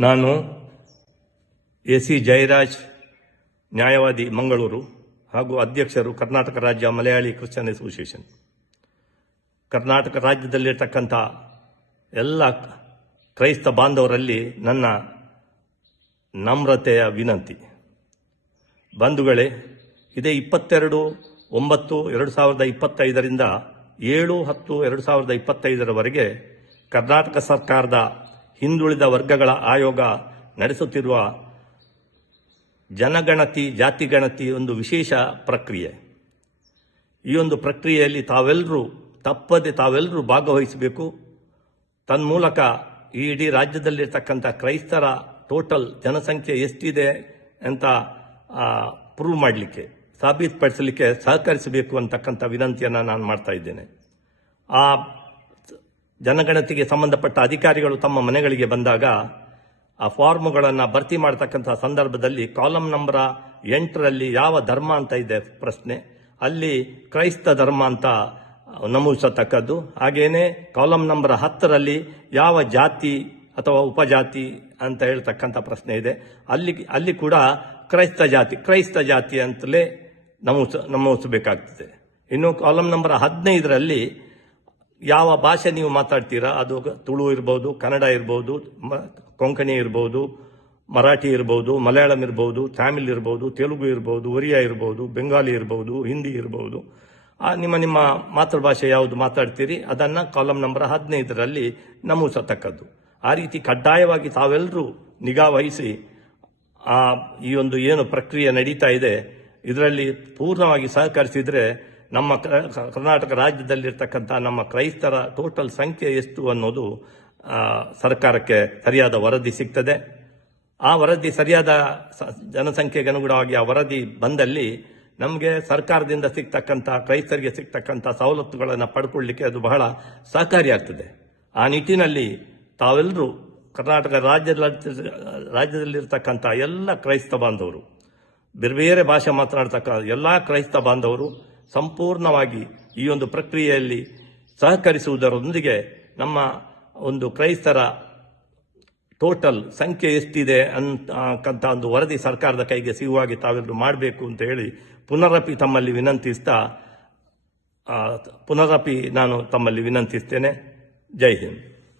ನಾನು A C Jayaraj ನ್ಯಾಯವಾದಿ ಮಂಗಳೂರು ಹಾಗೂ ಅಧ್ಯಕ್ಷರು ಕರ್ನಾಟಕ ರಾಜ್ಯ ಮಲಯಾಳಿ ಕ್ರಿಶ್ಚಿಯನ್ ಅಸೋಸಿಯೇಷನ್. ಕರ್ನಾಟಕ ರಾಜ್ಯದಲ್ಲಿರ್ತಕ್ಕಂಥ ಎಲ್ಲ ಕ್ರೈಸ್ತ ಬಾಂಧವರಲ್ಲಿ ನನ್ನ ನಮ್ರತೆಯ ವಿನಂತಿ. ಬಂಧುಗಳೇ, ಇದೇ ಇಪ್ಪತ್ತೆರಡು, ಒಂಬತ್ತು, ಎರಡು ಸಾವಿರದ ಇಪ್ಪತ್ತೈದರಿಂದ ಏಳು, ಹತ್ತು, ಎರಡು ಸಾವಿರದ ಇಪ್ಪತ್ತೈದರವರೆಗೆ ಕರ್ನಾಟಕ ಸರ್ಕಾರದ ಹಿಂದುಳಿದ ವರ್ಗಗಳ ಆಯೋಗ ನಡೆಸುತ್ತಿರುವ ಜನಗಣತಿ, ಜಾತಿಗಣತಿ ಒಂದು ವಿಶೇಷ ಪ್ರಕ್ರಿಯೆ. ಈ ಒಂದು ಪ್ರಕ್ರಿಯೆಯಲ್ಲಿ ತಾವೆಲ್ಲರೂ ತಪ್ಪದೆ ತಾವೆಲ್ಲರೂ ಭಾಗವಹಿಸಬೇಕು. ತನ್ಮೂಲಕ ಈ ಇಡೀ ರಾಜ್ಯದಲ್ಲಿರ್ತಕ್ಕಂಥ ಕ್ರೈಸ್ತರ ಟೋಟಲ್ ಜನಸಂಖ್ಯೆ ಎಷ್ಟಿದೆ ಅಂತ ಪ್ರೂವ್ ಮಾಡಲಿಕ್ಕೆ, ಸಾಬೀತುಪಡಿಸಲಿಕ್ಕೆ ಸಹಕರಿಸಬೇಕು ಅಂತಕ್ಕಂಥ ವಿನಂತಿಯನ್ನು ನಾನು ಮಾಡ್ತಾ ಇದ್ದೇನೆ. ಆ ಜನಗಣತಿಗೆ ಸಂಬಂಧಪಟ್ಟ ಅಧಿಕಾರಿಗಳು ತಮ್ಮ ಮನೆಗಳಿಗೆ ಬಂದಾಗ ಆ ಫಾರ್ಮ್ಗಳನ್ನು ಭರ್ತಿ ಮಾಡತಕ್ಕಂಥ ಸಂದರ್ಭದಲ್ಲಿ ಕಾಲಂ ನಂಬರ ಎಂಟರಲ್ಲಿ ಯಾವ ಧರ್ಮ ಅಂತ ಇದೆ ಪ್ರಶ್ನೆ. ಅಲ್ಲಿ ಕ್ರೈಸ್ತ ಧರ್ಮ ಅಂತ ನಮೂದಿಸತಕ್ಕದ್ದು. ಹಾಗೇನೆ ಕಾಲಂ ನಂಬರ್ ಹತ್ತರಲ್ಲಿ ಯಾವ ಜಾತಿ ಅಥವಾ ಉಪಜಾತಿ ಅಂತ ಹೇಳ್ತಕ್ಕಂಥ ಪ್ರಶ್ನೆ ಇದೆ. ಅಲ್ಲಿ ಅಲ್ಲಿ ಕೂಡ ಕ್ರೈಸ್ತ ಜಾತಿ ಕ್ರೈಸ್ತ ಜಾತಿ ಅಂತಲೇ ನಮೂಸ ನಮೂದಿಸಬೇಕಾಗ್ತದೆ. ಇನ್ನು ಕಾಲಂ ನಂಬರ್ ಹದಿನೈದರಲ್ಲಿ ಯಾವ ಭಾಷೆ ನೀವು ಮಾತಾಡ್ತೀರಾ? ಅದು ತುಳು ಇರ್ಬೋದು, ಕನ್ನಡ ಇರ್ಬೋದು ಕೊಂಕಣಿ ಇರ್ಬೋದು, ಮರಾಠಿ ಇರ್ಬೋದು, ಮಲಯಾಳಂ ಇರ್ಬೋದು, ತಮಿಳ್ ಇರ್ಬೋದು, ತೆಲುಗು ಇರ್ಬೋದು, ಒರಿಯಾ ಇರ್ಬೋದು, ಬೆಂಗಾಲಿ ಇರ್ಬೋದು, ಹಿಂದಿ ಇರ್ಬೋದು. ನಿಮ್ಮ ನಿಮ್ಮ ಮಾತೃಭಾಷೆ ಯಾವುದು ಮಾತಾಡ್ತೀರಿ? ಅದನ್ನು ಕಾಲಂ ನಂಬರ್ ಹದಿನೈದರಲ್ಲಿ ನಮೂಸತಕ್ಕದ್ದು. ಆ ರೀತಿ ಕಡ್ಡಾಯವಾಗಿ ತಾವೆಲ್ಲರೂ ನಿಗಾ ವಹಿಸಿ ಈ ಒಂದು ಏನು ಪ್ರಕ್ರಿಯೆ ನಡೀತಾ ಇದೆ, ಇದರಲ್ಲಿ ಪೂರ್ಣವಾಗಿ ಸಹಕರಿಸಿದರೆ ನಮ್ಮ ಕರ್ನಾಟಕ ರಾಜ್ಯದಲ್ಲಿರ್ತಕ್ಕಂಥ ನಮ್ಮ ಕ್ರೈಸ್ತರ ಟೋಟಲ್ ಸಂಖ್ಯೆ ಎಷ್ಟು ಅನ್ನೋದು ಸರ್ಕಾರಕ್ಕೆ ಸರಿಯಾದ ವರದಿ ಸಿಗ್ತದೆ. ಆ ವರದಿ ಸರಿಯಾದ ಜನಸಂಖ್ಯೆಗೆ ಅನುಗುಣವಾಗಿ ಆ ವರದಿ ಬಂದಲ್ಲಿ ನಮಗೆ ಸರ್ಕಾರದಿಂದ ಸಿಗ್ತಕ್ಕಂಥ, ಕ್ರೈಸ್ತರಿಗೆ ಸಿಗ್ತಕ್ಕಂಥ ಸವಲತ್ತುಗಳನ್ನು ಪಡ್ಕೊಳ್ಳಿಕ್ಕೆ ಅದು ಬಹಳ ಸಹಕಾರಿಯಾಗ್ತದೆ ಆ ನಿಟ್ಟಿನಲ್ಲಿ ತಾವೆಲ್ಲರೂ ಕರ್ನಾಟಕ ರಾಜ್ಯದ ರಾಜ್ಯದಲ್ಲಿರ್ತಕ್ಕಂಥ ಎಲ್ಲ ಕ್ರೈಸ್ತ ಬಾಂಧವರು, ಬೇರೆ ಬೇರೆ ಭಾಷೆ ಮಾತನಾಡ್ತಕ್ಕ, ಎಲ್ಲ ಕ್ರೈಸ್ತ ಬಾಂಧವರು ಸಂಪೂರ್ಣವಾಗಿ ಈ ಒಂದು ಪ್ರಕ್ರಿಯೆಯಲ್ಲಿ ಸಹಕರಿಸುವುದರೊಂದಿಗೆ ನಮ್ಮ ಒಂದು ಕ್ರೈಸ್ತರ ಟೋಟಲ್ ಸಂಖ್ಯೆ ಎಷ್ಟಿದೆ ಅಂತ ಒಂದು ವರದಿ ಸರ್ಕಾರದ ಕೈಗೆ ಸಿಗುವಾಗಿ ತಾವೆಲ್ಲರೂ ಮಾಡಬೇಕು ಅಂತ ಹೇಳಿ ಪುನರಪಿ ತಮ್ಮಲ್ಲಿ ವಿನಂತಿಸ್ತಾ ಪುನರಪಿ ನಾನು ತಮ್ಮಲ್ಲಿ ವಿನಂತಿಸ್ತೇನೆ. ಜೈ ಹಿಂದ್.